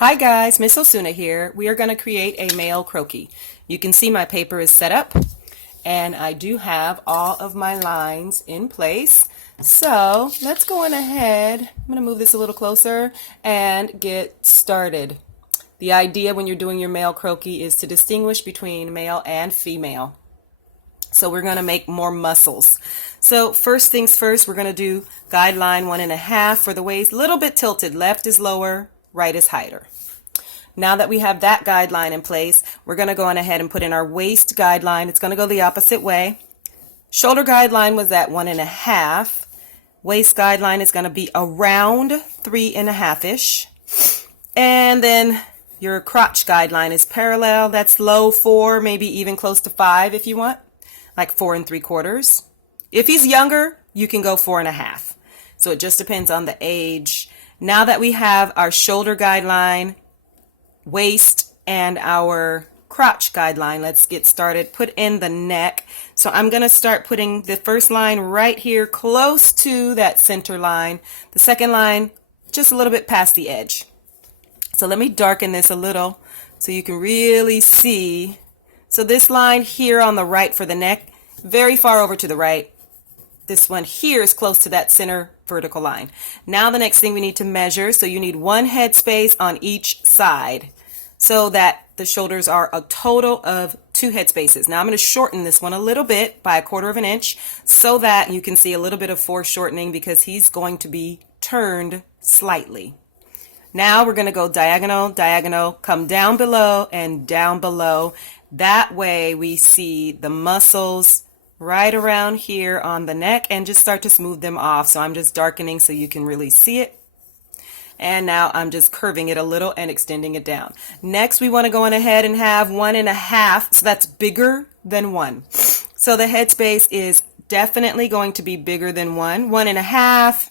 Hi guys, Miss Osuna here. We are going to create a male croquis. You can see my paper is set up and I do have all of my lines in place. So let's go on ahead. I'm going to move this a little closer and get started. The idea when you're doing your male croquis is to distinguish between male and female. So we're going to make more muscles. So first things first, we're going to do guideline 1.5 for the waist, a little bit tilted. Left is lower, right is higher. Now that we have that guideline in place, we're going to go on ahead and put in our waist guideline. It's going to go the opposite way. Shoulder guideline was at 1.5. Waist guideline is going to be around 3.5-ish. And then your crotch guideline is parallel. That's low 4, maybe even close to 5 if you want, like 4 3/4. If he's younger, you can go 4.5. So it just depends on the age. Now that we have our shoulder guideline, waist, and our crotch guideline, let's get started. Put in the neck. So I'm going to start putting the first line right here close to that center line. The second line just a little bit past the edge. So let me darken this a little so you can really see. So this line here on the right for the neck, very far over to the right. This one here is close to that center vertical line. Now the next thing we need to measure, so you need 1 head space on each side so that the shoulders are a total of 2 head spaces. Now I'm going to shorten this one a little bit by 1/4 of an inch so that you can see a little bit of foreshortening because he's going to be turned slightly. Now we're going to go diagonal, diagonal, come down below and down below. That way we see the muscles right around here on the neck and just start to smooth them off. So I'm just darkening so you can really see it. And now I'm just curving it a little and extending it down. Next, we want to go on ahead and have 1.5. So that's bigger than 1. So the head space is definitely going to be bigger than 1. 1.5.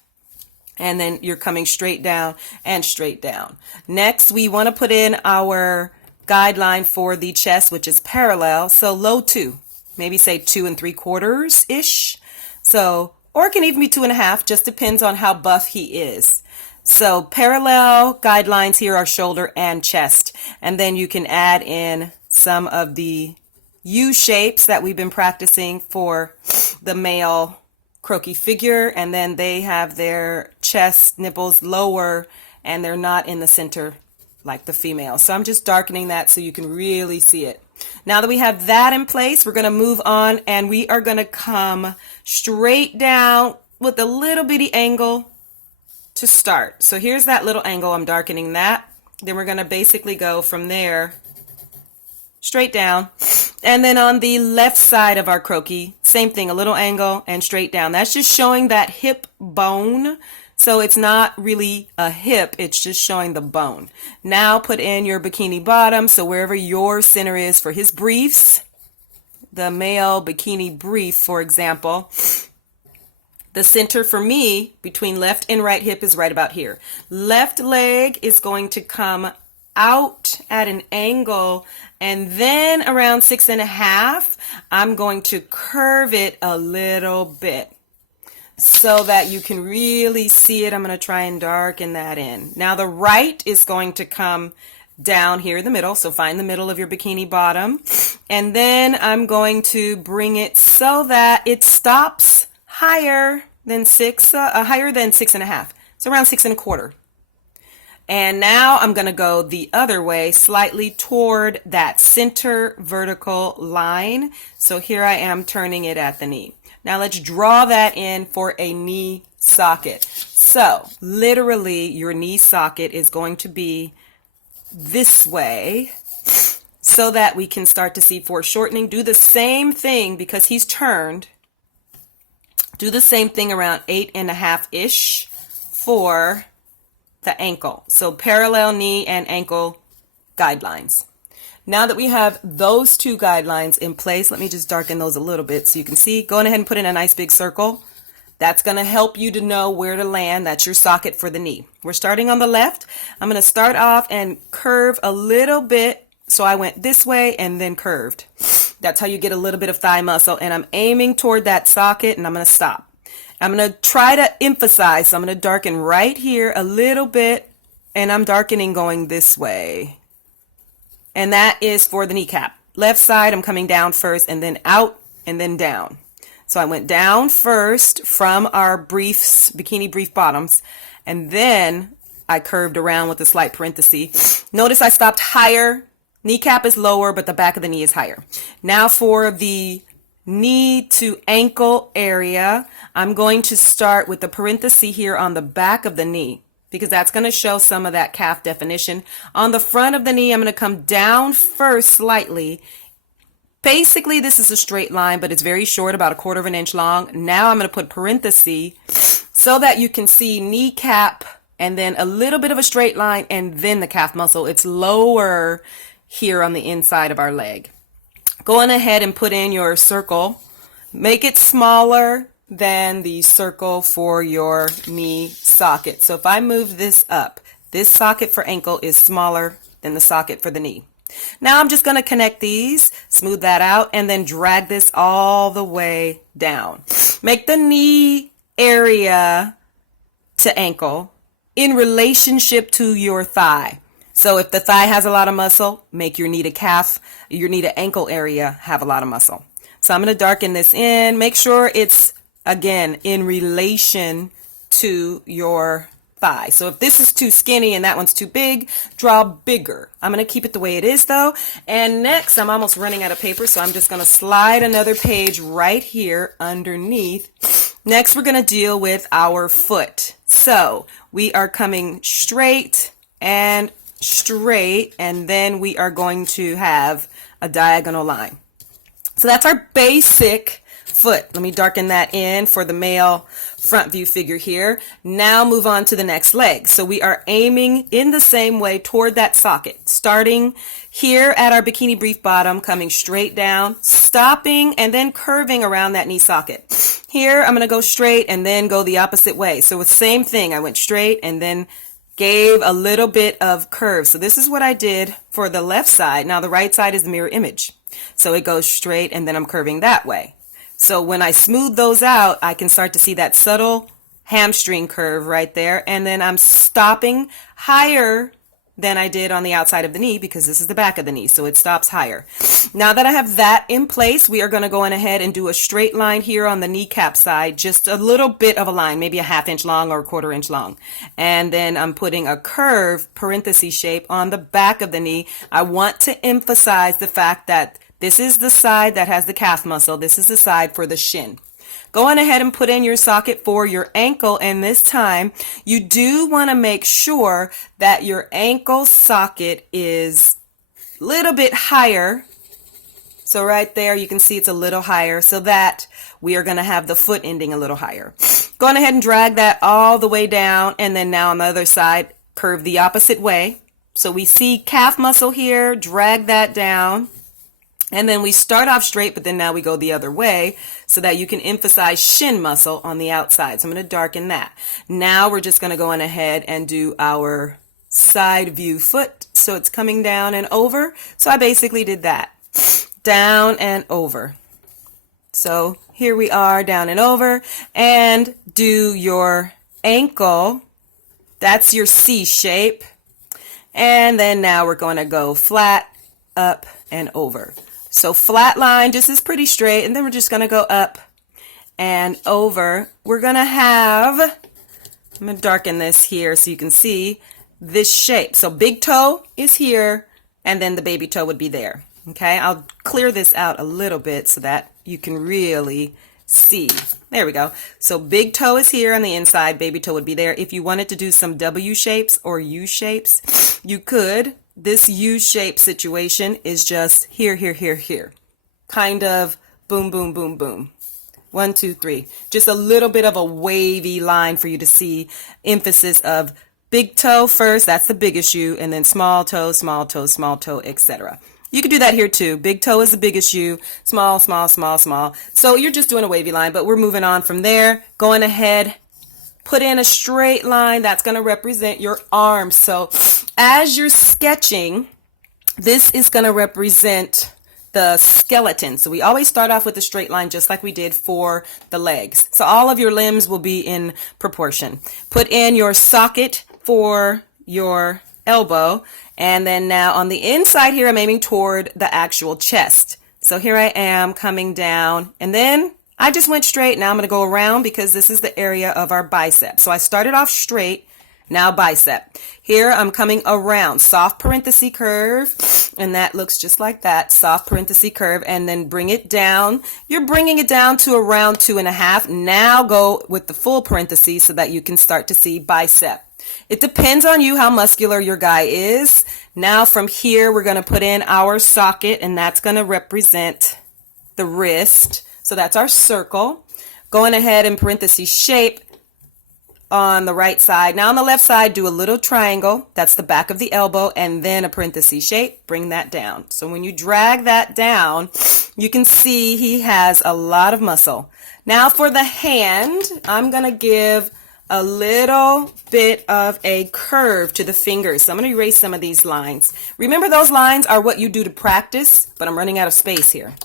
And then you're coming straight down and straight down. Next, we want to put in our guideline for the chest, which is parallel. So low 2. Maybe say 2 3/4-ish. So, or it can even be 2.5, just depends on how buff he is. So parallel guidelines here are shoulder and chest. And then you can add in some of the U shapes that we've been practicing for the male croquis figure. And then they have their chest nipples lower and they're not in the center like the female. So I'm just darkening that so you can really see it. Now that we have that in place, we're going to move on and we are going to come straight down with a little bitty angle to start. So here's that little angle. I'm darkening that. Then we're going to basically go from there straight down. And then on the left side of our croquis, same thing, a little angle and straight down. That's just showing that hip bone. So it's not really a hip, it's just showing the bone. Now put in your bikini bottom, so wherever your center is for his briefs, the male bikini brief, for example, the center for me between left and right hip is right about here. Left leg is going to come out at an angle, and then around 6.5, I'm going to curve it a little bit, so that you can really see it. I'm going to try and darken that in. Now the right is going to come down here in the middle. So find the middle of your bikini bottom. And then I'm going to bring it so that it stops higher than 6.5. So around 6.25. And now I'm going to go the other way, slightly toward that center vertical line. So here I am turning it at the knee. Now let's draw that in for a knee socket. So literally your knee socket is going to be this way so that we can start to see foreshortening. Do the same thing because he's turned. Do the same thing around 8.5-ish for the ankle. So parallel knee and ankle guidelines. Now that we have those 2 guidelines in place, let me just darken those a little bit so you can see. Go ahead and put in a nice big circle. That's going to help you to know where to land. That's your socket for the knee. We're starting on the left. I'm going to start off and curve a little bit. So I went this way and then curved. That's how you get a little bit of thigh muscle. And I'm aiming toward that socket and I'm going to stop. I'm going to try to emphasize. So I'm going to darken right here a little bit and I'm darkening going this way. And that is for the kneecap. Left side, I'm coming down first and then out and then down. So I went down first from our briefs, bikini brief bottoms, and then I curved around with a slight parenthesis. Notice I stopped higher. Kneecap is lower, but the back of the knee is higher. Now for the knee to ankle area, I'm going to start with the parenthesis here on the back of the knee, because that's going to show some of that calf definition. On the front of the knee, I'm going to come down first slightly. Basically, this is a straight line, but it's very short, about 1/4 of an inch long. Now I'm going to put parenthesis so that you can see kneecap and then a little bit of a straight line and then the calf muscle. It's lower here on the inside of our leg. Go on ahead and put in your circle. Make it smaller than the circle for your knee socket. So if I move this up, this socket for ankle is smaller than the socket for the knee. Now I'm just going to connect these, smooth that out, and then drag this all the way down. Make the knee area to ankle in relationship to your thigh. So if the thigh has a lot of muscle, make your knee to calf, your knee to ankle area have a lot of muscle. So I'm going to darken this in. Make sure it's, again, in relation to your thigh. So if this is too skinny and that one's too big, draw bigger. I'm going to keep it the way it is though. And next, I'm almost running out of paper, so I'm just going to slide another page right here underneath. Next, we're going to deal with our foot. So we are coming straight, and then we are going to have a diagonal line. So that's our basic foot. Let me darken that in for the male front view figure here. Now move on to the next leg. So we are aiming in the same way toward that socket, starting here at our bikini brief bottom, coming straight down, stopping, and then curving around that knee socket. Here I'm going to go straight and then go the opposite way. So it's the same thing. I went straight and then gave a little bit of curve. So this is what I did for the left side. Now the right side is the mirror image. So it goes straight and then I'm curving that way. So when I smooth those out, I can start to see that subtle hamstring curve right there. And then I'm stopping higher than I did on the outside of the knee, because this is the back of the knee, so it stops higher. Now that I have that in place, we are going to go on ahead and do a straight line here on the kneecap side, just a little bit of a line, maybe a 1/2 inch long or 1/4 inch long. And then I'm putting a curve parenthesis shape on the back of the knee. I want to emphasize the fact that this is the side that has the calf muscle. This is the side for the shin. Go on ahead and put in your socket for your ankle, and this time you do want to make sure that your ankle socket is a little bit higher. So right there you can see it's a little higher, so that we are going to have the foot ending a little higher. Go on ahead and drag that all the way down, and then now on the other side curve the opposite way. So we see calf muscle here, drag that down. And then we start off straight, but then now we go the other way so that you can emphasize shin muscle on the outside. So I'm going to darken that. Now we're just going to go on ahead and do our side view foot. So it's coming down and over. So I basically did that. Down and over. So here we are, down and over. And do your ankle. That's your C shape. And then now we're going to go flat, up, and over. So flat line just is pretty straight, and then we're just going to go up and over. We're going to have, I'm going to darken this here so you can see this shape. So big toe is here, and then the baby toe would be there. Okay, I'll clear this out a little bit so that you can really see. There we go. So big toe is here on the inside, baby toe would be there. If you wanted to do some W shapes or U shapes, you could. This U-shaped situation is just here, here, here, here. Kind of boom, boom, boom, boom. 1, 2, 3. Just a little bit of a wavy line for you to see. Emphasis of big toe first, that's the biggest U, and then small toe, small toe, small toe, etc. You could do that here too. Big toe is the biggest U, small, small, small, small. So you're just doing a wavy line, but we're moving on from there. Going ahead, put in a straight line that's going to represent your arms. So as you're sketching, this is going to represent the skeleton. So we always start off with a straight line just like we did for the legs. So all of your limbs will be in proportion. Put in your socket for your elbow. And then now on the inside here, I'm aiming toward the actual chest. So here I am coming down, and then I just went straight. Now I'm going to go around because this is the area of our bicep. So I started off straight, now bicep. Here I'm coming around, soft parenthesis curve, and that looks just like that, soft parenthesis curve, and then bring it down. You're bringing it down to around 2.5. Now go with the full parenthesis so that you can start to see bicep. It depends on you how muscular your guy is. Now from here, we're going to put in our socket, and that's going to represent the wrist. So that's our circle. Going ahead in parenthesis shape on the right side. Now on the left side, do a little triangle. That's the back of the elbow, and then a parenthesis shape. Bring that down. So when you drag that down, you can see he has a lot of muscle. Now for the hand, I'm going to give a little bit of a curve to the fingers. So I'm going to erase some of these lines. Remember, those lines are what you do to practice, but I'm running out of space here.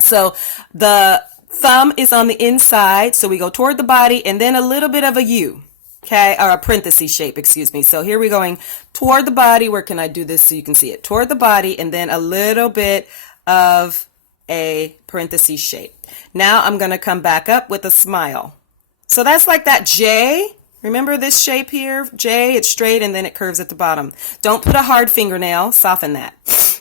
So the thumb is on the inside, so we go toward the body, and then a little bit of a U, okay, or a parenthesis shape, excuse me. So here we're going toward the body. Where can I do this so you can see it? Toward the body, and then a little bit of a parenthesis shape. Now I'm going to come back up with a smile. So that's like that J. Remember this shape here? J, it's straight and then it curves at the bottom. Don't put a hard fingernail, soften that.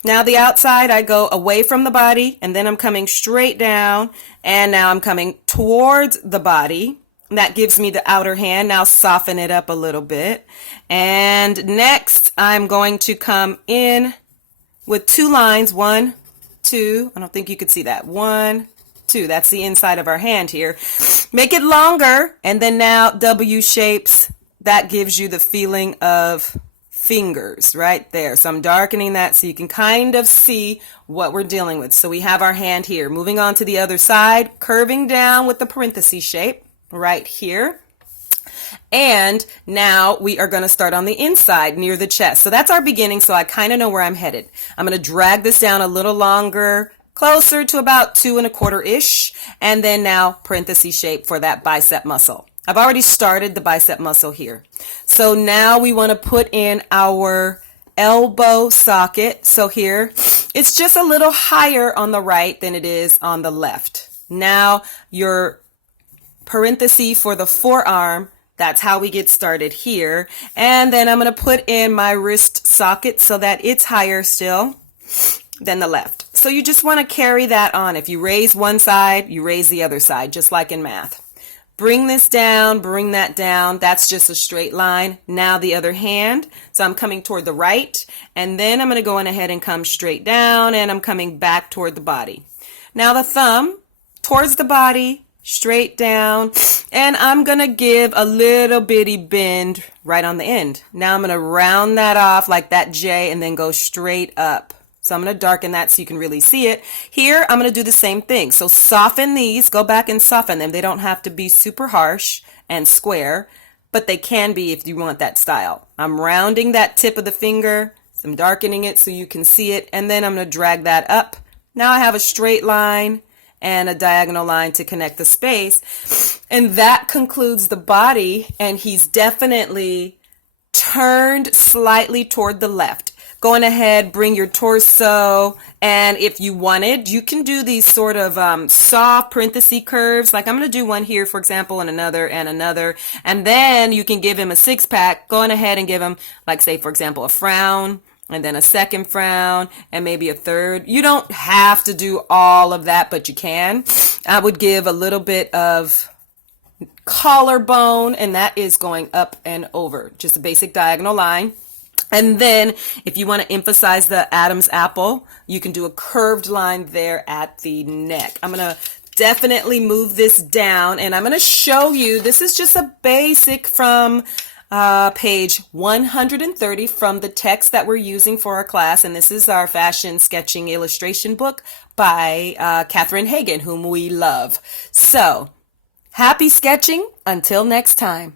Now the outside, I go away from the body, and then I'm coming straight down, and now I'm coming towards the body. That gives me the outer hand. Now soften it up a little bit. And next, I'm going to come in with 2 lines, 1, 2. I don't think you could see that. 1, 2. That's the inside of our hand here. Make it longer, and then now W shapes. That gives you the feeling of fingers right there. So I'm darkening that so you can kind of see what we're dealing with. So we have our hand here. Moving on to the other side, curving down with the parenthesis shape right here. And now we are going to start on the inside near the chest. So that's our beginning, so I kind of know where I'm headed. I'm going to drag this down a little longer, closer to about 2.25-ish, and then now parenthesis shape for that bicep muscle. I've already started the bicep muscle here. So now we want to put in our elbow socket. So here, it's just a little higher on the right than it is on the left. Now your parenthesis for the forearm, that's how we get started here. And then I'm going to put in my wrist socket so that it's higher still than the left. So you just want to carry that on. If you raise one side, you raise the other side, just like in math. Bring this down, bring that down. That's just a straight line. Now the other hand. So I'm coming toward the right, and then I'm going to go on ahead and come straight down, and I'm coming back toward the body. Now the thumb towards the body, straight down, and I'm going to give a little bitty bend right on the end. Now I'm going to round that off like that J and then go straight up. So I'm going to darken that so you can really see it. Here, I'm going to do the same thing. So soften these, go back and soften them. They don't have to be super harsh and square, but they can be if you want that style. I'm rounding that tip of the finger. I'm darkening it so you can see it, and then I'm going to drag that up. Now I have a straight line and a diagonal line to connect the space. And that concludes the body, and he's definitely turned slightly toward the left. Going ahead, bring your torso, and if you wanted, you can do these sort of soft parenthesis curves. Like I'm going to do one here, for example, and another, and then you can give him a 6-pack. Going ahead and give him, like say, for example, a frown, and then a second frown, and maybe a third. You don't have to do all of that, but you can. I would give a little bit of collarbone, and that is going up and over, just a basic diagonal line. And then if you want to emphasize the Adam's apple, you can do a curved line there at the neck. I'm going to definitely move this down, and I'm going to show you, this is just a basic from page 130 from the text that we're using for our class. And this is our fashion sketching illustration book by Catherine Hagen, whom we love. So happy sketching until next time.